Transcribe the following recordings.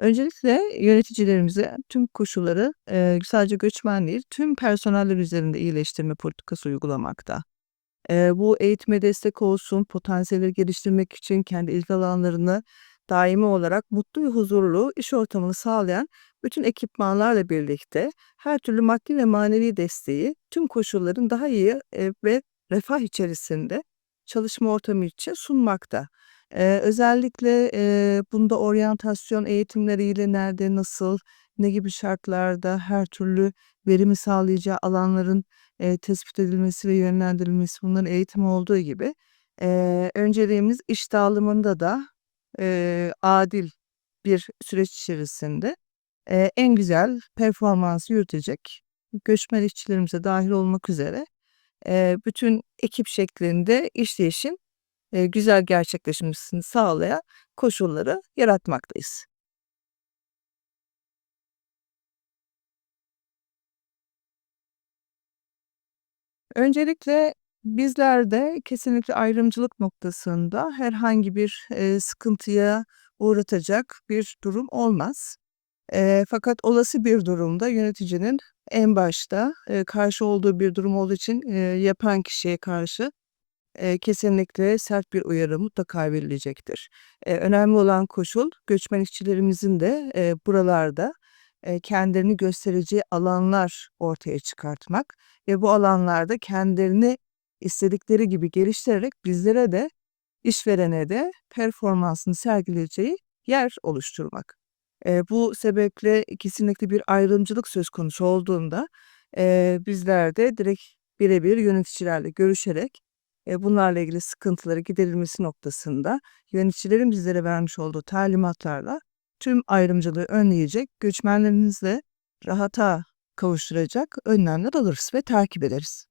Öncelikle yöneticilerimize tüm koşulları, sadece göçmen değil, tüm personeller üzerinde iyileştirme politikası uygulamakta. Bu eğitime destek olsun, potansiyelleri geliştirmek için kendi ilgi alanlarını daimi olarak mutlu ve huzurlu iş ortamını sağlayan bütün ekipmanlarla birlikte her türlü maddi ve manevi desteği tüm koşulların daha iyi, ve refah içerisinde çalışma ortamı için sunmakta. Özellikle, bunda oryantasyon eğitimleriyle nerede, nasıl, ne gibi şartlarda her türlü verimi sağlayacağı alanların tespit edilmesi ve yönlendirilmesi bunların eğitimi olduğu gibi, önceliğimiz iş dağılımında da, adil bir süreç içerisinde, en güzel performansı yürütecek göçmen işçilerimize dâhil olmak üzere, bütün ekip şeklinde işleyişin, güzel gerçekleşmesini sağlayan koşulları yaratmaktayız. Öncelikle bizlerde kesinlikle ayrımcılık noktasında herhangi bir, sıkıntıya uğratacak bir durum olmaz. Fakat olası bir durumda yöneticinin en başta, karşı olduğu bir durum olduğu için, yapan kişiye karşı kesinlikle sert bir uyarı mutlaka verilecektir. Önemli olan koşul göçmen işçilerimizin de, buralarda, kendilerini göstereceği alanlar ortaya çıkartmak ve bu alanlarda kendilerini istedikleri gibi geliştirerek bizlere de işverene de performansını sergileyeceği yer oluşturmak. Bu sebeple kesinlikle bir ayrımcılık söz konusu olduğunda, bizler de direkt birebir yöneticilerle görüşerek, bunlarla ilgili sıkıntıları giderilmesi noktasında yöneticilerin bizlere vermiş olduğu talimatlarla tüm ayrımcılığı önleyecek, göçmenlerimizi de rahata kavuşturacak önlemler alırız ve takip ederiz.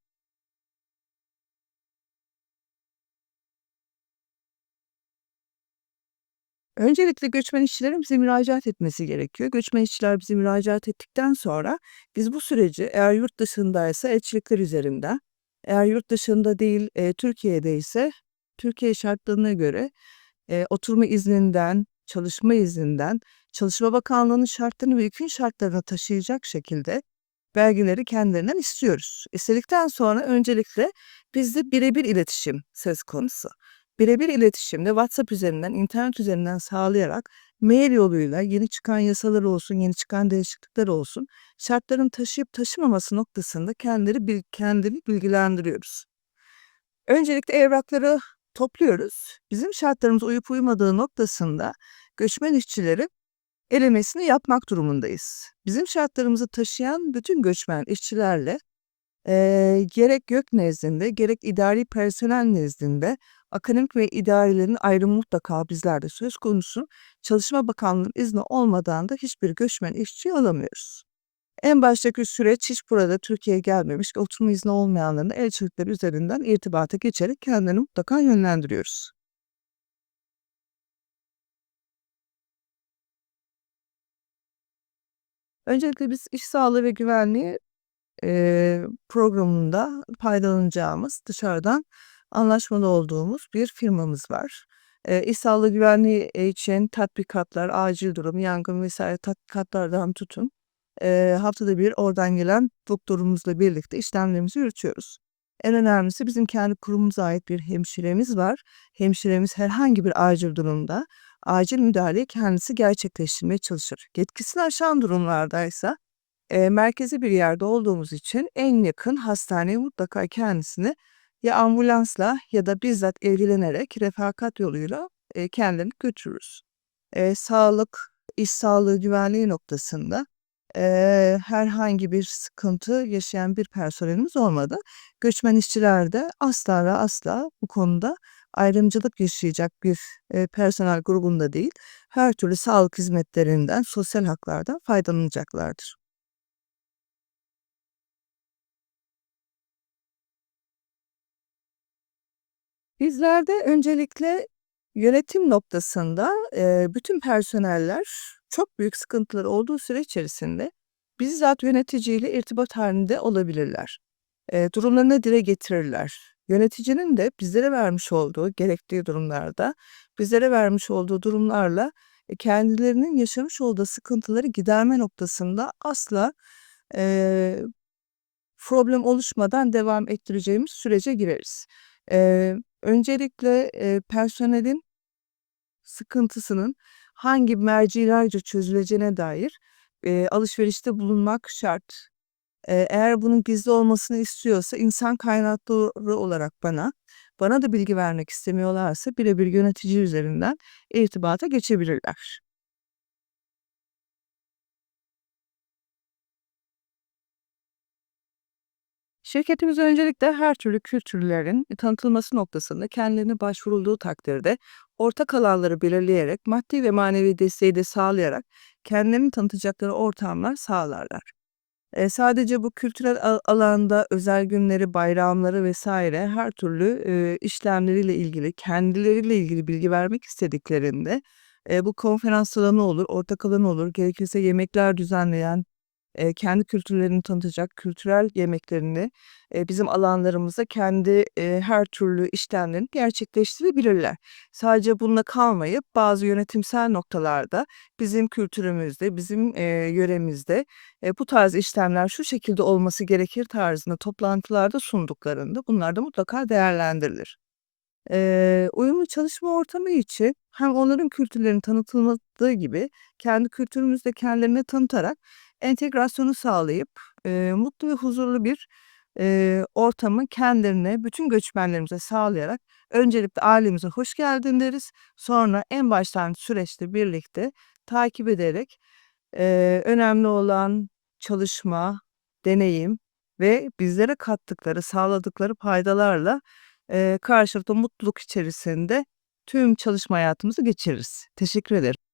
Öncelikle göçmen işçilerin bize müracaat etmesi gerekiyor. Göçmen işçiler bize müracaat ettikten sonra biz bu süreci eğer yurt dışındaysa elçilikler üzerinden, eğer yurt dışında değil, Türkiye'de ise Türkiye şartlarına göre, oturma izninden, çalışma izninden, Çalışma Bakanlığı'nın şartlarını ve yükün şartlarını taşıyacak şekilde belgeleri kendilerinden istiyoruz. İstedikten sonra öncelikle bizde birebir iletişim söz konusu. Birebir iletişimde WhatsApp üzerinden, internet üzerinden sağlayarak mail yoluyla yeni çıkan yasalar olsun, yeni çıkan değişiklikler olsun, şartların taşıyıp taşımaması noktasında kendini bilgilendiriyoruz. Öncelikle evrakları topluyoruz. Bizim şartlarımıza uyup uymadığı noktasında göçmen işçileri elemesini yapmak durumundayız. Bizim şartlarımızı taşıyan bütün göçmen işçilerle, gerek YÖK nezdinde gerek idari personel nezdinde akademik ve idarelerin ayrımı mutlaka bizlerde söz konusu. Çalışma Bakanlığı'nın izni olmadan da hiçbir göçmen işçi alamıyoruz. En baştaki süreç hiç burada Türkiye'ye gelmemiş, oturma izni olmayanların elçilikler üzerinden irtibata geçerek kendilerini mutlaka yönlendiriyoruz. Öncelikle biz iş sağlığı ve güvenliği programında faydalanacağımız, dışarıdan anlaşmalı olduğumuz bir firmamız var. İş sağlığı güvenliği, için tatbikatlar, acil durum, yangın vs. tatbikatlardan tutun, haftada bir oradan gelen doktorumuzla birlikte işlemlerimizi yürütüyoruz. En önemlisi bizim kendi kurumumuza ait bir hemşiremiz var. Hemşiremiz herhangi bir acil durumda acil müdahaleyi kendisi gerçekleştirmeye çalışır. Yetkisini aşan durumlardaysa merkezi bir yerde olduğumuz için en yakın hastaneye mutlaka kendisini ya ambulansla ya da bizzat ilgilenerek refakat yoluyla, kendilerini götürürüz. Sağlık, iş sağlığı güvenliği noktasında, herhangi bir sıkıntı yaşayan bir personelimiz olmadı. Göçmen işçiler de asla ve asla bu konuda ayrımcılık yaşayacak bir, personel grubunda değil, her türlü sağlık hizmetlerinden, sosyal haklardan faydalanacaklardır. Bizlerde öncelikle yönetim noktasında, bütün personeller çok büyük sıkıntıları olduğu süre içerisinde bizzat yöneticiyle irtibat hâlinde olabilirler. Durumlarını dile getirirler. Yöneticinin de bizlere vermiş olduğu gerektiği durumlarda bizlere vermiş olduğu durumlarla kendilerinin yaşamış olduğu sıkıntıları giderme noktasında asla, eee, problem oluşmadan devam ettireceğimiz sürece gireriz. Öncelikle, personelin sıkıntısının hangi mercilerce çözüleceğine dair, alışverişte bulunmak şart. Eğer bunun gizli olmasını istiyorsa insan kaynakları olarak bana da bilgi vermek istemiyorlarsa birebir yönetici üzerinden irtibata geçebilirler. Şirketimiz öncelikle her türlü kültürlerin tanıtılması noktasında kendilerine başvurulduğu takdirde ortak alanları belirleyerek maddi ve manevi desteği de sağlayarak kendilerini tanıtacakları ortamlar sağlarlar. Sadece bu kültürel alanda özel günleri, bayramları vesaire her türlü, işlemleriyle ilgili, kendileriyle ilgili bilgi vermek istediklerinde, bu konferans alanı olur, ortak alanı olur, gerekirse yemekler düzenleyen, kendi kültürlerini tanıtacak kültürel yemeklerini, bizim alanlarımızda kendi, her türlü işlemlerini gerçekleştirebilirler. Sadece bununla kalmayıp bazı yönetimsel noktalarda bizim kültürümüzde, bizim, yöremizde, bu tarz işlemler şu şekilde olması gerekir tarzında toplantılarda sunduklarında bunlar da mutlaka değerlendirilir. Uyumlu çalışma ortamı için hem onların kültürlerinin tanıtıldığı gibi kendi kültürümüzü de kendilerine tanıtarak entegrasyonu sağlayıp, mutlu ve huzurlu bir, ortamı kendilerine, bütün göçmenlerimize sağlayarak öncelikle ailemize hoş geldin deriz. Sonra en baştan süreçte birlikte takip ederek, önemli olan çalışma, deneyim ve bizlere kattıkları, sağladıkları faydalarla karşılıklı mutluluk içerisinde tüm çalışma hayatımızı geçiririz. Teşekkür ederim.